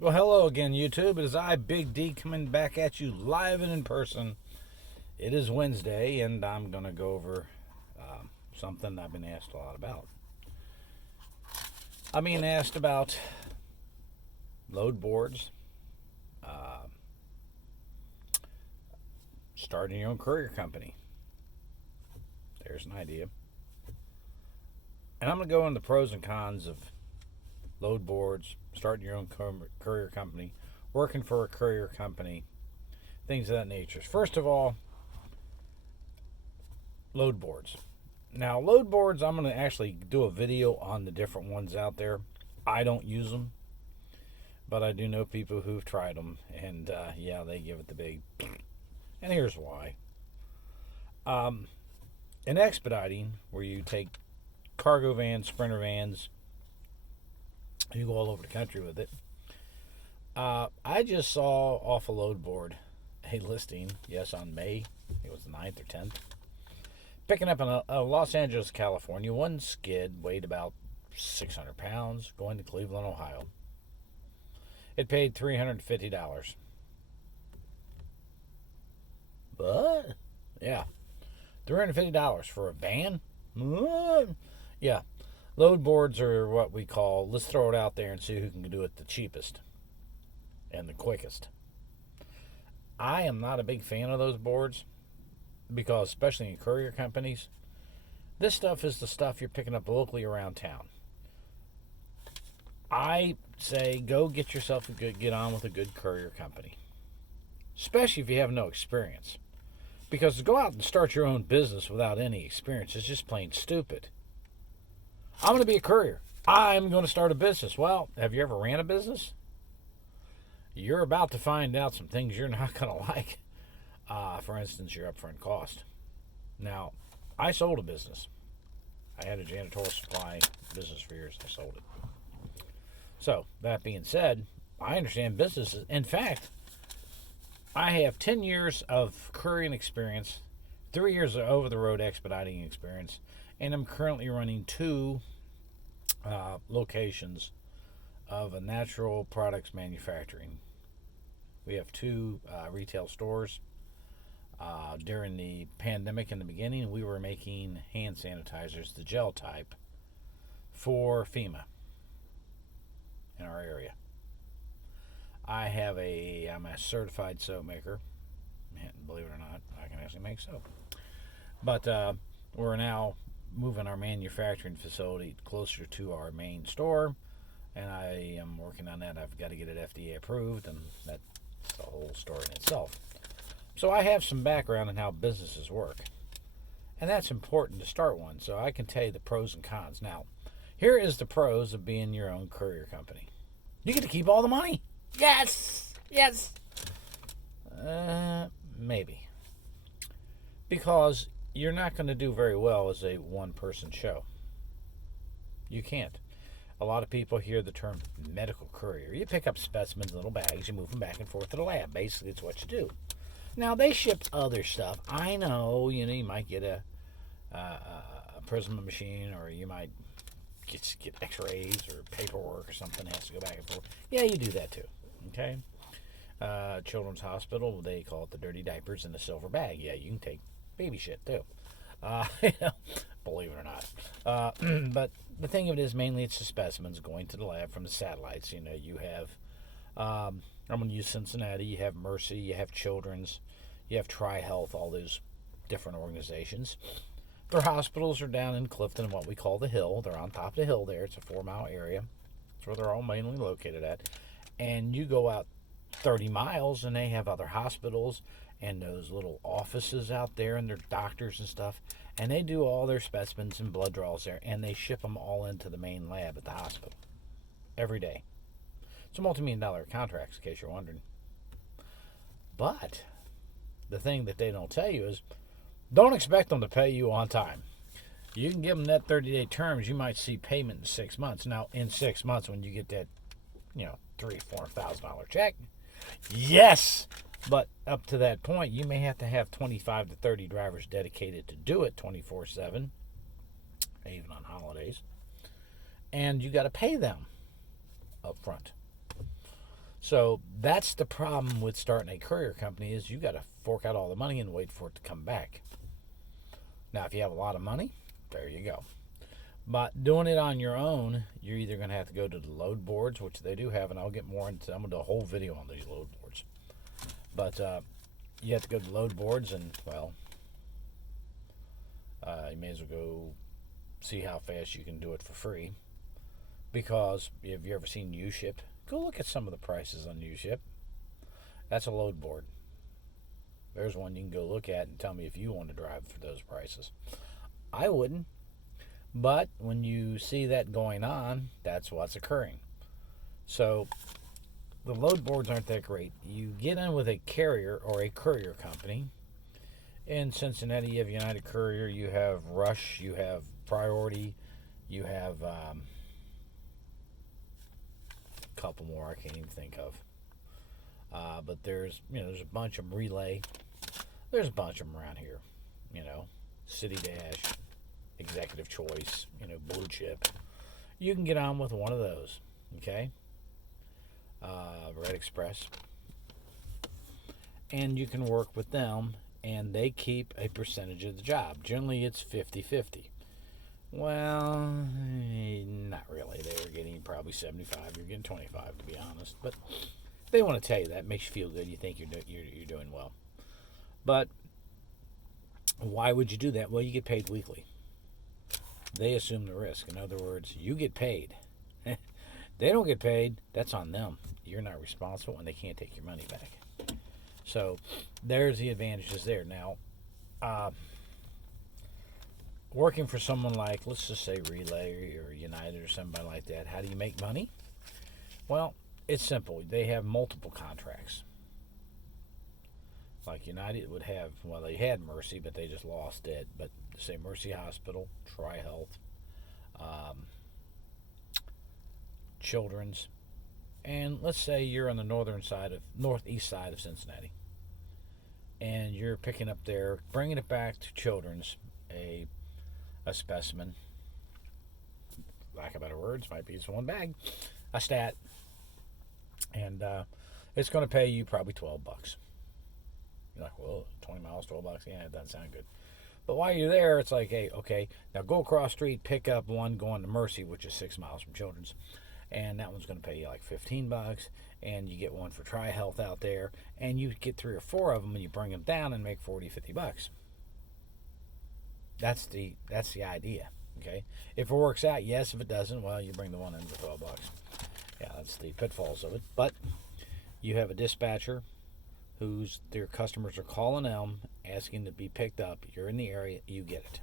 Well, hello again, YouTube. It is I, Big D, coming back at you live and in person. It is Wednesday, and I'm going to go over something I've been asked a lot about. I'm being asked about load boards, uh, starting your own courier company. There's an idea. And I'm going to go into the pros and cons of load boards, starting your own courier company, working for a courier company, things of that nature. First of all, load boards. Now, load boards, I'm going to actually do a video on the different ones out there. I don't use them, but I do know people who've tried them, and yeah, they give it the big. And here's why. Um, in expediting, where you take cargo vans, sprinter vans, you go all over the country with it. I just saw off a load board a listing, yes, on May, it was the 9th or 10th, picking up in Los Angeles, California, one skid weighed about 600 pounds, going to Cleveland, Ohio. It paid $350. But, yeah, $350 for a van? What? Yeah, load boards are what we call, let's throw it out there and see who can do it the cheapest and the quickest. I am not a big fan of those boards because, especially in courier companies, this stuff is the stuff you're picking up locally around town. I say go get on with a good courier company, especially if you have no experience. Because to go out and start your own business without any experience is just plain stupid. I'm going to be a courier. I'm going to start a business. Well, have you ever ran a business? You're about to find out some things you're not going to like. For instance, your upfront cost. Now, I sold a business. I had a janitorial supply business for years. I sold it. So, that being said, I understand businesses. In fact, I have 10 years of couriering experience, 3 years of over-the-road expediting experience, and I'm currently running two locations of a natural products manufacturing. We have two retail stores. During the pandemic in the beginning, we were making hand sanitizers, the gel type, for FEMA in our area. I'm a certified soap maker. Believe it or not, I can actually make soap. But we're now moving our manufacturing facility closer to our main store, and I am working on that. I've got to get it FDA approved, and that's the whole story in itself. So I have some background in how businesses work, and that's important to start one, so I can tell you the pros and cons. Now, here is the pros of being your own courier company. You get to keep all the money. Yes! Yes! Maybe. Because you're not going to do very well as a one-person show. You can't. A lot of people hear the term medical courier. You pick up specimens in little bags, you move them back and forth to the lab. Basically, it's what you do. Now, they ship other stuff. I know, you might get a Prisma machine, or you might get x-rays or paperwork or something that has to go back and forth. Yeah, you do that too, okay? Children's Hospital, they call it the dirty diapers in the silver bag. Yeah, you can take baby shit too. Believe it or not. But the thing of it is, mainly it's the specimens going to the lab from the satellites. You have, I'm going to use Cincinnati, you have Mercy, you have Children's, you have Tri-Health, all those different organizations. Their hospitals are down in Clifton, what we call the Hill. They're on top of the hill there. It's a 4-mile area. That's where they're all mainly located at. And you go out 30 miles, and they have other hospitals and those little offices out there, and their doctors and stuff. And they do all their specimens and blood draws there, and they ship them all into the main lab at the hospital every day. It's a multi-million-dollar contract, in case you're wondering. But the thing that they don't tell you is, don't expect them to pay you on time. You can give them that 30-day terms. You might see payment in 6 months. Now, in 6 months, when you get that, $3,000-$4,000 check, yes. But up to that point, you may have to have 25 to 30 drivers dedicated to do it 24/7, even on holidays. And you got to pay them up front. So that's the problem with starting a courier company is you got to fork out all the money and wait for it to come back. Now, if you have a lot of money, there you go. But doing it on your own, you're either going to have to go to the load boards, which they do have, and I'll get more into. I'm going to do a whole video on these load boards. But you have to go to the load boards, and well, you may as well go see how fast you can do it for free. Because have you ever seen U-Ship? Go look at some of the prices on U-Ship. That's a load board. There's one you can go look at and tell me if you want to drive for those prices. I wouldn't. But when you see that going on, that's what's occurring. So the load boards aren't that great. You get in with a carrier or a courier company. In Cincinnati, you have United Courier, you have Rush, you have Priority, you have a couple more I can't even think of. But there's a bunch of them. Relay. There's a bunch of them around here. City Dash, Executive Choice, Blue Chip. You can get on with one of those, okay? Red Express. And you can work with them, and they keep a percentage of the job. Generally, it's 50-50. Well, not really. They were getting probably 75. You're getting 25, to be honest. But they want to tell you that. It makes you feel good. You think you're doing well. But why would you do that? Well, you get paid weekly. They assume the risk. In other words, you get paid. They don't get paid. That's on them. You're not responsible, and they can't take your money back. So there's the advantages there. Now, working for someone like, let's just say Relay or United or somebody like that, how do you make money? Well, it's simple. They have multiple contracts. Like United would have, well, they had Mercy, but they just lost it. But say Mercy Hospital, Tri-Health, Children's, and let's say you're on the northeast side of Cincinnati, and you're picking up there, bringing it back to Children's, a specimen, lack of better words, might be just one bag, a stat, and it's going to pay you probably $12. You're like, well, 20 miles, $12, yeah, it doesn't sound good. But while you're there, it's like, hey, okay, now go across the street, pick up one going to Mercy, which is 6 miles from Children's, and that one's going to pay you like $15, and you get one for Tri-Health out there, and you get 3 or 4 of them, and you bring them down and make $40-50. That's the idea, okay? If it works out, yes. If it doesn't, well, you bring the one in for $12. Yeah, that's the pitfalls of it. But you have a dispatcher whose their customers are calling them, asking to be picked up. You're in the area, you get it.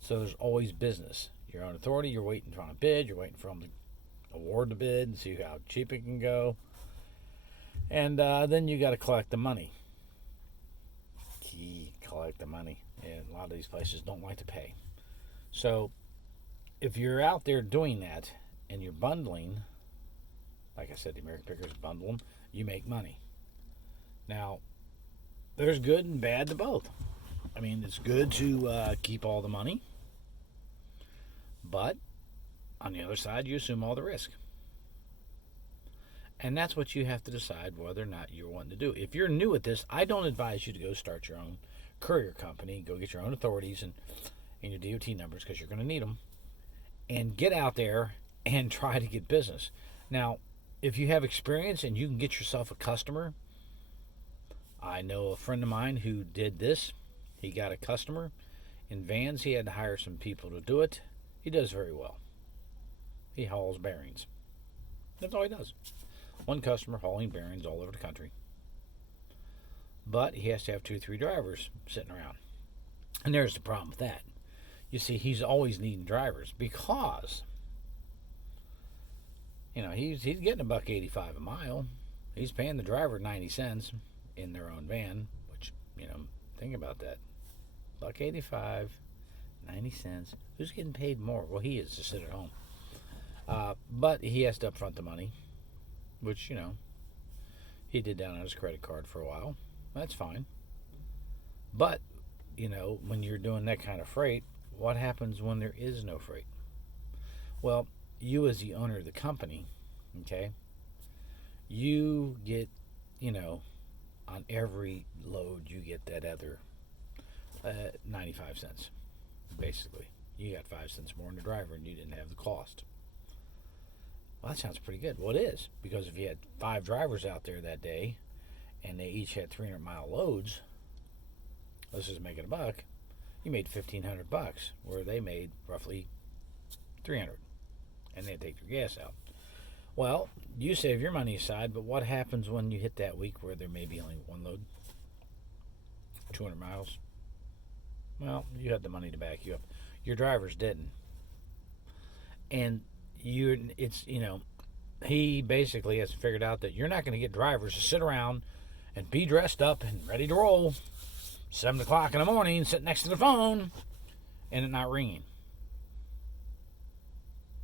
So there's always business. Your own authority, you're waiting for a bid, you're waiting for them to award the bid and see how cheap it can go. And then you got to collect the money. Collect the money. And a lot of these places don't like to pay. So if you're out there doing that and you're bundling, like I said, the American Pickers bundle them, you make money. Now, there's good and bad to both. I mean, it's good to keep all the money, but on the other side, you assume all the risk. And that's what you have to decide whether or not you're wanting to do. If you're new at this, I don't advise you to go start your own courier company, go get your own authorities and your DOT numbers, because you're going to need them, and get out there and try to get business. Now, if you have experience and you can get yourself a customer, I know a friend of mine who did this. He got a customer in vans. He had to hire some people to do it. He does very well. He hauls bearings. That's all he does. One customer hauling bearings all over the country. But he has to have 2 or 3 drivers sitting around. And there's the problem with that. You see, he's always needing drivers because, he's getting $1.85 a mile. He's paying the driver 90 cents in their own van, which, think about that. $1.85, 90 cents. Who's getting paid more? Well, he is to sit at home. But he has to upfront the money, which, he did down on his credit card for a while. That's fine. But, when you're doing that kind of freight, what happens when there is no freight? Well, you as the owner of the company, okay, you get, you know, on every load, you get that other 95 cents, basically. You got 5 cents more than the driver and you didn't have the cost. Well, that sounds pretty good. Well, it is, because if you had 5 drivers out there that day and they each had 300-mile loads, let's just make it a buck, you made $1,500, where they made roughly 300, and they take their gas out. Well, you save your money aside, but what happens when you hit that week where there may be only one load? 200 miles? Well, you had the money to back you up. Your drivers didn't. And he basically has figured out that you're not going to get drivers to sit around and be dressed up and ready to roll 7 o'clock in the morning, sit next to the phone, and it not ringing.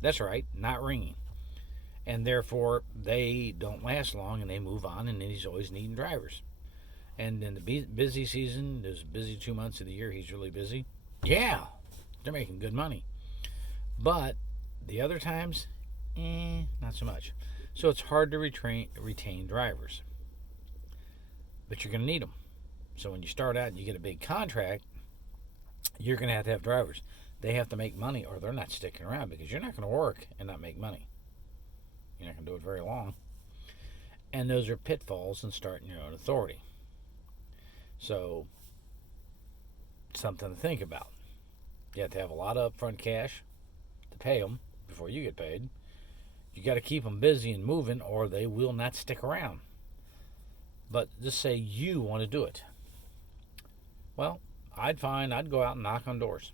That's right, not ringing. And therefore, they don't last long, and they move on, and then he's always needing drivers. And in the busy season, those busy 2 months of the year, he's really busy. Yeah, they're making good money. But the other times, not so much. So it's hard to retain drivers. But you're going to need them. So when you start out and you get a big contract, you're going to have drivers. They have to make money, or they're not sticking around, because you're not going to work and not make money. You're not going to do it very long. And those are pitfalls in starting your own authority. So, something to think about. You have to have a lot of upfront cash to pay them before you get paid. You got to keep them busy and moving, or they will not stick around. But just say you want to do it. Well, I'd go out and knock on doors.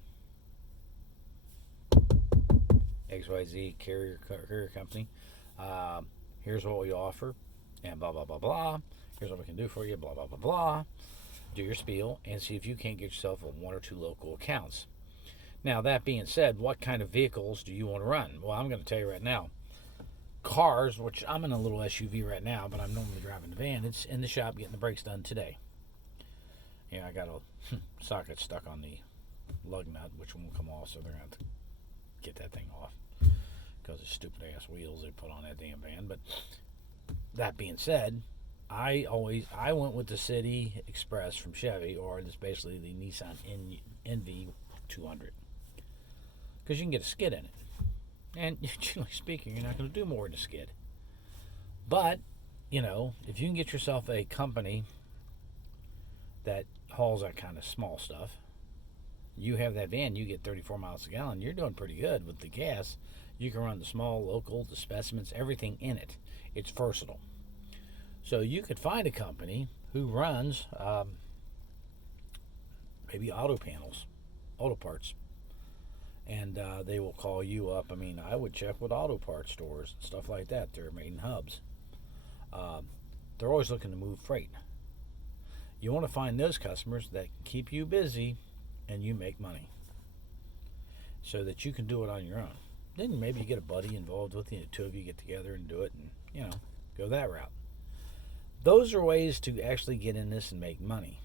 XYZ Courier Company. Here's what we offer, and blah, blah, blah, blah. Here's what we can do for you, blah, blah, blah, blah. Do your spiel and see if you can't get yourself 1 or 2 local accounts. Now, that being said, what kind of vehicles do you want to run? Well, I'm going to tell you right now. Cars, which I'm in a little SUV right now, but I'm normally driving the van. It's in the shop getting the brakes done today. Yeah, I got a socket stuck on the lug nut, which won't come off, so they're going to have to get that thing off because of stupid ass wheels they put on that damn van. But that being said, I went with the City Express from Chevy, or it's basically the Nissan NV 200, because you can get a skid in it. And generally speaking, you're not going to do more than a skid. But, if you can get yourself a company that hauls that kind of small stuff, you have that van, you get 34 miles a gallon, you're doing pretty good with the gas. You can run the small, local, the specimens, everything in it. It's versatile. So you could find a company who runs maybe auto panels, auto parts. And they will call you up. I mean, I would check with auto parts stores and stuff like that. They're main hubs. They're always looking to move freight. You want to find those customers that keep you busy and you make money, so that you can do it on your own. Then maybe you get a buddy involved with you, the 2 of you get together and do it, and go that route. Those are ways to actually get in this and make money.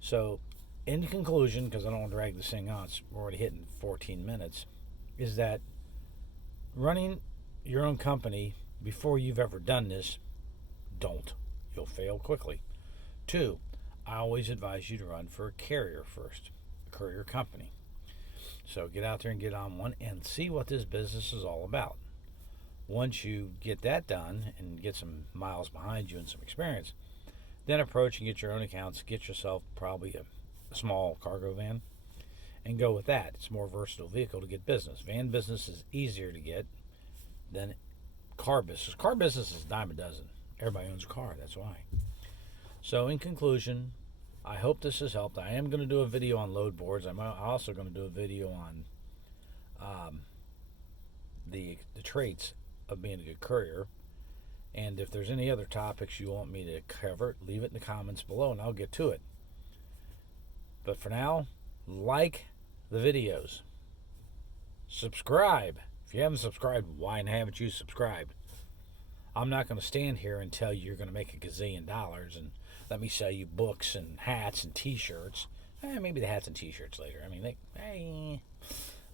So, in conclusion, because I don't want to drag this thing on, we're already hitting 14 minutes, is that running your own company before you've ever done this, don't. You'll fail quickly. 2, I always advise you to run for a carrier first, a courier company. So get out there and get on one and see what this business is all about. Once you get that done and get some miles behind you and some experience, then approach and get your own accounts. Get yourself probably a small cargo van and go with that. It's a more versatile vehicle to get business. Van business is easier to get than car business. Car business is a dime a dozen. Everybody owns a car, that's why. So in conclusion, I hope this has helped. I am going to do a video on load boards. I'm also going to do a video on the traits of being a good courier. And if there's any other topics you want me to cover, leave it in the comments below and I'll get to it. But for now, like the videos. Subscribe. If you haven't subscribed, why haven't you subscribed? I'm not going to stand here and tell you you're going to make $1 gazillion and let me sell you books and hats and t-shirts. Maybe the hats and t-shirts later. I mean,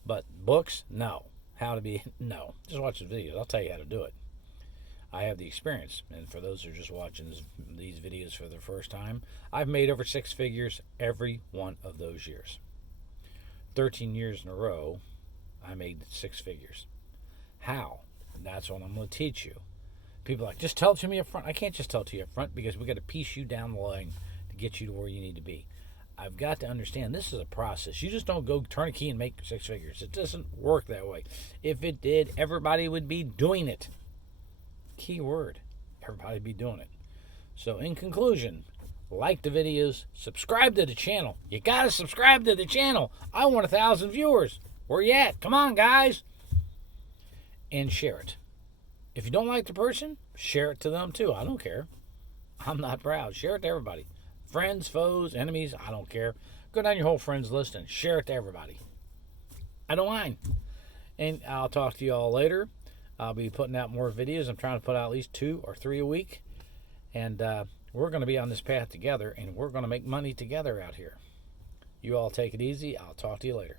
but books, no. How to be, no. Just watch the videos. I'll tell you how to do it. I have the experience. And for those who are just watching these videos for the first time, I've made over 6 figures every one of those years. 13 years in a row, I made 6 figures. How? That's what I'm going to teach you. People are like, just tell it to me up front. I can't just tell it to you up front because we got to piece you down the line to get you to where you need to be. I've got to understand this is a process. You just don't go turn a key and make 6 figures. It doesn't work that way. If it did, everybody would be doing it. Key word, everybody be doing it. So in conclusion, like the videos, subscribe to the channel. You gotta subscribe to the channel. I want 1,000 viewers. Where you at? Come on, guys. And share it. If you don't like the person, share it to them too. I don't care. I'm not proud. Share it to everybody. Friends, foes, enemies, I don't care. Go down your whole friends list and share it to everybody. I don't mind. And I'll talk to you all later. I'll be putting out more videos. I'm trying to put out at least 2 or 3 a week. And we're going to be on this path together, and we're going to make money together out here. You all take it easy. I'll talk to you later.